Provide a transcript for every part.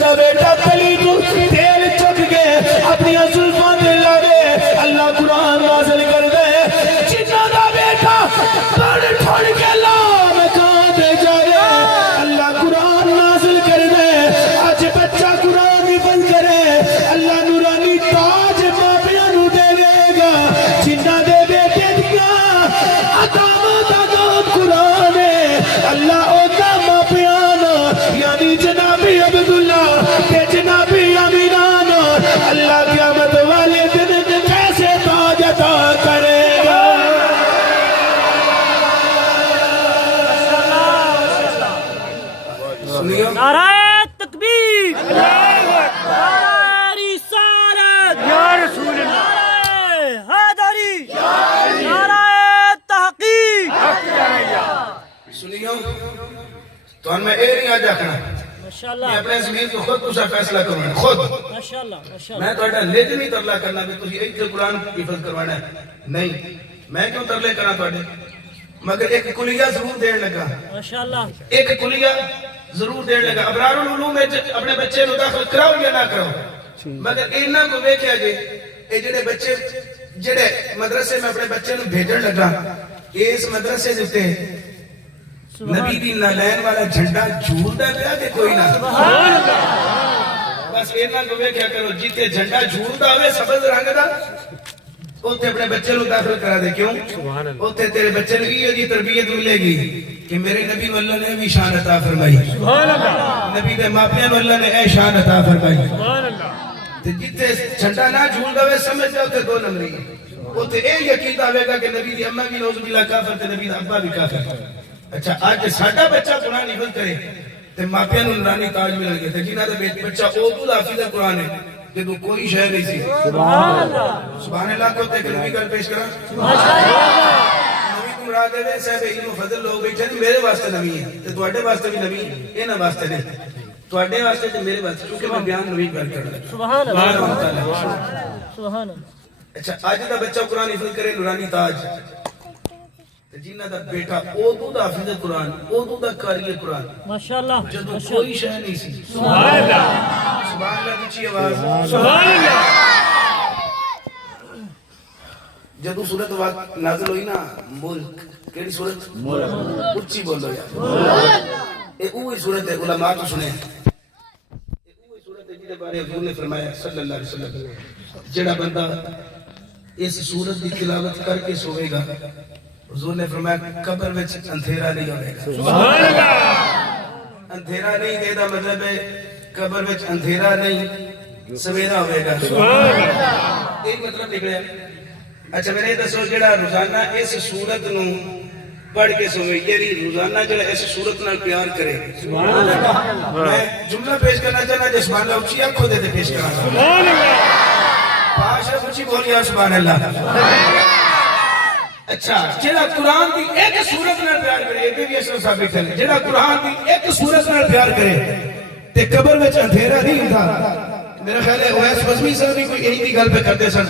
دا بیٹا تلی تو تیل چک گئے اپنی زلفاں دے لارے اللہ قرآن نازل کر دے جنہ دا بیٹا پڑھ ٹھڑ کے لا مکان دے جائے اللہ قرآن نازل کر دے آج بچہ قرآن حفظ کرے اللہ نورانی تاج ماپیاں نو دے لے گا جنہ دے بیٹے دیا عدامت قرآن ہے اللہ اوتا ماپیانا یعنی جنابی عبداللہ کہ جنابی امینان اللہ قیامت والے دن کیسے تاج عطا کرے گا نعرہ تکبیر، نعرہ رسالت، یا رسول اللہ، نعرہ حیدری، نعرہ تحقیق۔ سنیوں تو ہم میں اے نہیں آ جاکنا ماشاءاللہ میں اپنے زمین کو خود تُسا فیصلہ کروانا خود ماشاءاللہ ماشاءاللہ میں تو اٹھا لیج نہیں ترلا کرنا بھی تُسی ایک سے قرآن حفظ کروانا ہے نہیں میں کیوں ترلے کرنا تو اٹھے مگر ایک کلیہ ضرور دین لگا ماشاءاللہ ایک کلیہ ضرور دین لگا ابرار العلوم میں اپنے بچے نو داخل کراؤ یا نہ کراؤ مگر اینا کو بے کیا جے اے جڑے بچے جڑے مدرسے میں اپنے بچے نو بھیجن لگا اس مدرسے دیتے نبی دی نالین والا جھنڈا جھولدا پیا کہ کوئی نہ بس اینا کو بے کیا کرو جیتے جھنڈا جھولدا ہوئے سبز رنگ دا اوتے اپنے بچے نو داخل کرا دے کیوں اوتے تیرے بچے کی یہ تربیت ملے گی کہ میرے نبی اللہ نے بھی شان عطا فرمائی سبحان اللہ نبی دے ماپیاں اللہ نے اے شان عطا فرمائی سبحان اللہ تے جتے جھنڈا نہ جھولدا ہوئے سمجھ جاؤ تے دو نمبری اوتے اے یقین آوے گا کہ نبی دی اماں بھی نعوذ باللہ کافر تے نبی دا ابا بھی کافر اچھا آج ساڈا بچہ قرآن حفظ کرے تے ماپیاں نوں نورانی تاج مل گئے تے جنہاں دا بچہ اردو حافظ قرآن ہے کہ تو کوئی شے نہیں سی سبحان اللہ سبحان اللہ کو تے کلمی کل پیش کرا سبحان اللہ نبی تم را دے وے صاحب علم و فضل لوگ بیٹھے میرے واسطے نبی ہے تے تواڈے واسطے بھی نبی ہے انہاں واسطے نہیں تواڈے واسطے تے میرے واسطے کیونکہ میں بیان نبی کر رہا سبحان اللہ سبحان اللہ اچھا آج دا بچہ قرآن حفظ کرے نورانی تاج جنہ دا بیٹا اردو دا حافظ قرآن اردو دا قاری قرآن ماشاءاللہ جدو کوئی شے نہیں سی سبحان اللہ سبحان اللہ کی آواز سبحان اللہ جدو سورت نازل ہوئی نا ملک کیڑی سورت ملک اچھی بولو یار اے اوہی سورت ہے علماء تو سنے اے اوہی سورت ہے جدے بارے حضور نے فرمایا صلی اللہ علیہ وسلم جڑا بندہ اس سورت کی تلاوت کر کے سوئے گا حضور نے فرمایا قبر میں اندھیرا نہیں ہوئے گا سبحان اللہ اندھیرا نہیں دے دا مطلب ہے قبر میں اندھیرا نہیں سویرا ہوئے گا سبحان اللہ ایک مطلب نکلے اچھا میں نے دسو جڑا روزانہ اس صورت نو پڑھ کے سوئے یعنی روزانہ جڑا اس صورت نال پیار کرے سبحان اللہ میں جملہ پیش کرنا چاہنا جو سبحان اللہ اچھی آنکھوں دیتے پیش کرنا سبحان اللہ پاش رب اچھی بولیا سبحان اللہ اچھا جڑا قرآن دی ایک سورت نال پیار کرے یہ بھی اصل ثابت ہے جڑا قرآن دی ایک سورت نال پیار کرے تے قبر وچ اندھیرا نہیں ہوندا میرا خیال ہے اویس بزمی صاحب بھی کوئی یہی دی گل پہ کرتے سن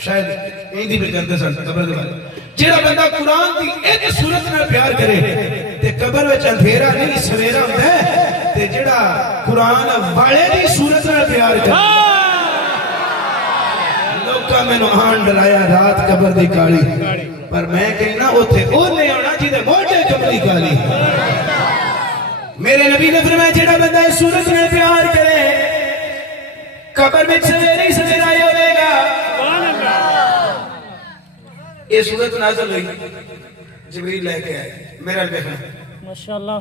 شاید یہی دی پہ کرتے سن قبر دے بارے جڑا بندہ قرآن دی ایک سورت نال پیار کرے تے قبر وچ اندھیرا نہیں سویرا ہوندا ہے تے جڑا قرآن والے دی سورت نال پیار کرے لوکاں مینوں آن ڈرایا رات قبر دی کالی پر میں کہنا اوتھے او نہیں آنا جدے موٹے کملی کالی میرے نبی نے فرمایا جڑا بندہ اس سورت میں پیار کرے قبر میں سویرے ہی سویرا ہی ہوئے گا سبحان اللہ یہ سورت نازل ہوئی جبریل لے کے آئے میرا دیکھنا ماشاءاللہ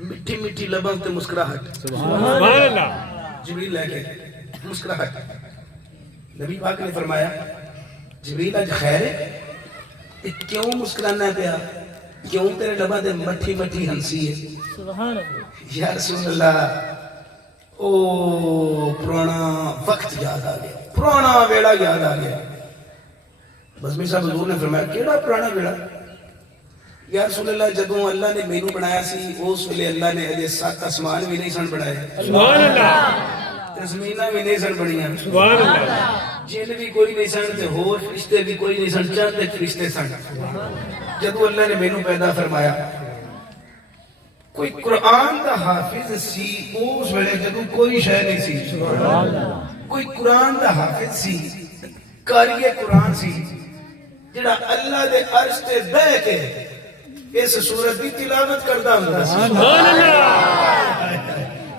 مٹھی مٹھی لبوں تے مسکراہٹ سبحان اللہ جبریل لے کے مسکراہٹ نبی پاک نے فرمایا جبریل آج خیر ہے کیوں مسکرانا پیا کیوں تیرے لبا دے مٹھی مٹھی ہنسی ہے سبحان اللہ یا رسول اللہ او پرانا وقت یاد آ گیا پرانا ویڑا یاد آ گیا بزمی صاحب حضور نے فرمایا کیڑا پرانا ویڑا یا رسول اللہ جدوں اللہ نے مینوں بنایا سی اس ویلے اللہ نے اجے 7 آسمان بھی نہیں سن بنائے سبحان اللہ زمیناں بھی نہیں سن بنیاں سبحان اللہ جن بھی کوئی نہیں سن تے ہور فرشتے بھی کوئی نہیں سن چند فرشتے سن جدوں اللہ نے مینوں پیدا فرمایا کوئی قرآن دا حافظ سی اس ویلے جدو کوئی شے نہیں سی، کوئی قرآن دا حافظ سی، قاری قرآن سی، جڑا اللہ دے عرش تے بہ کے اس سورت دی تلاوت کردا ہوندا سی، سبحان اللہ،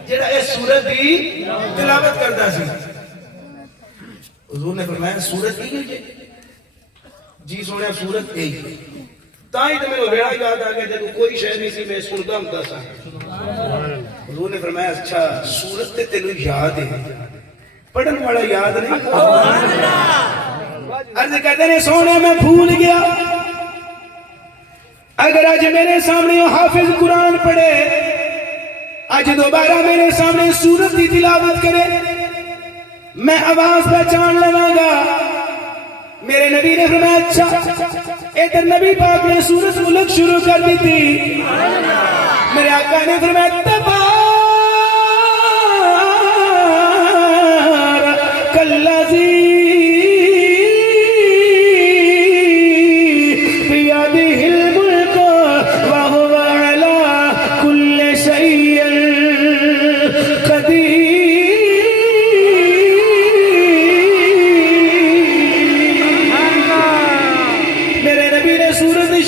جڑا اس سورت دی تلاوت کردا سی۔ حضور نے فرمایا سورت ہی ہے جی سونے سورت یہی تاں ہی تے میرے ویڑا یاد آ گیا جب کوئی شے نہیں سی میں سندا ہوندا سا۔ حضور نے فرمایا اچھا سورت تے تینوں یاد ہے پڑھن والا یاد نہیں۔ عرض کہتے ہیں سونے میں بھول گیا، اگر آج میرے سامنے وہ حافظ قرآن پڑھے، آج دوبارہ میرے سامنے سورت کی تلاوت کرے، میں آواز پہچان لواں گا۔ میرے نبی نے فرمایا اچھا، ادھر نبی پاک نے سورت ملک شروع کر دی تھی، میرے آقا نے فرمایا تبارک الذی بیدہ الملک وہو علی کل شیء قدیر۔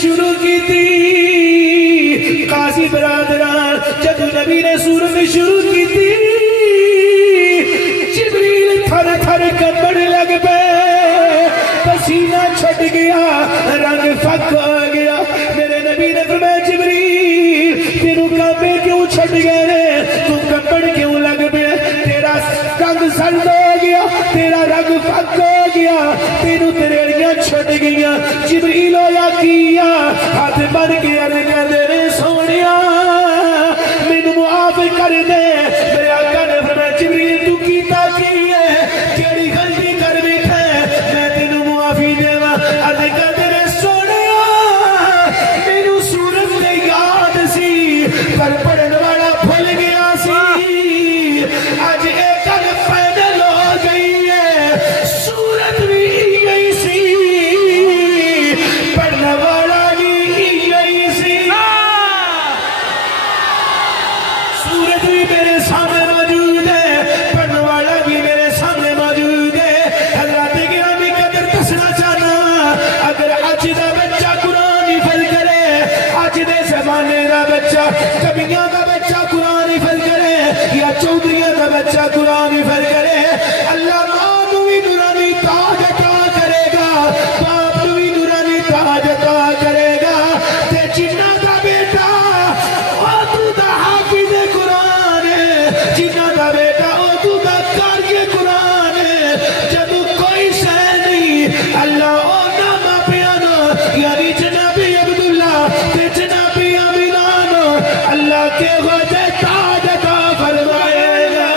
شروع کی تھی قاضی برادران، جب نبی نے سورت شروع کی تھی جبریل تھر تھر کمبڑ لگ پے، پسینہ چھٹ گیا، رنگ فک ہو گیا۔ میرے نبی نے فرمایا جبریل تینوں کانپے کیوں چھٹ گئے، تو کمبڑ کیوں لگ پے، تیرا رنگ سرد ہو گیا، تیرا رنگ فک ہو گیا، تینوں تریڑیاں چھٹ گئیاں۔ جبریل ہویا کیا ہاتھ بن کے عرض کر دے سونیا مینوں معاف کر دے۔ میرے آقا نے فرمایا جبریل تو کیتا کی ہے، کیڑی غلطی کر بیٹھا ہے، میں تینوں معافی دیواں۔ عرض کر دے سونیا مینوں سورت تے یاد سی پر پڑھن والا بھول گیا سی، اج اے گل فائنل ہو گئی ہے، سورت بھی گئی سی پڑھنے والا بھی گئی سی، سورت بھی میرے سامنے موجود ہے، پڑھنے والا بھی میرے سامنے موجود ہے۔ حضرات گرامی قدر دسنا چاہنا، اگر اج دا بچہ قرآن حفظ کرے، اج دے زمانے دا بچہ کبیاں دا بچہ قرآن حفظ کرے یا چودھریاں دا بچہ قرآن حفظ کرے، اللہ ماں نو بھی نورانی تاج عطا کرے گا، باپ نو بھی نورانی تاج عطا کرے گا، تے جنہ دا بیٹا او تو دا حافظ قرآن ہے، جنہ دا بیٹا او تو دا قاری قرآن ہے، جب کوئی شے نہیں اللہ او نامہ پیانو یعنی جناب عبداللہ تے جناب امینانو اللہ کے وجہ تاج عطا فرمائے گا۔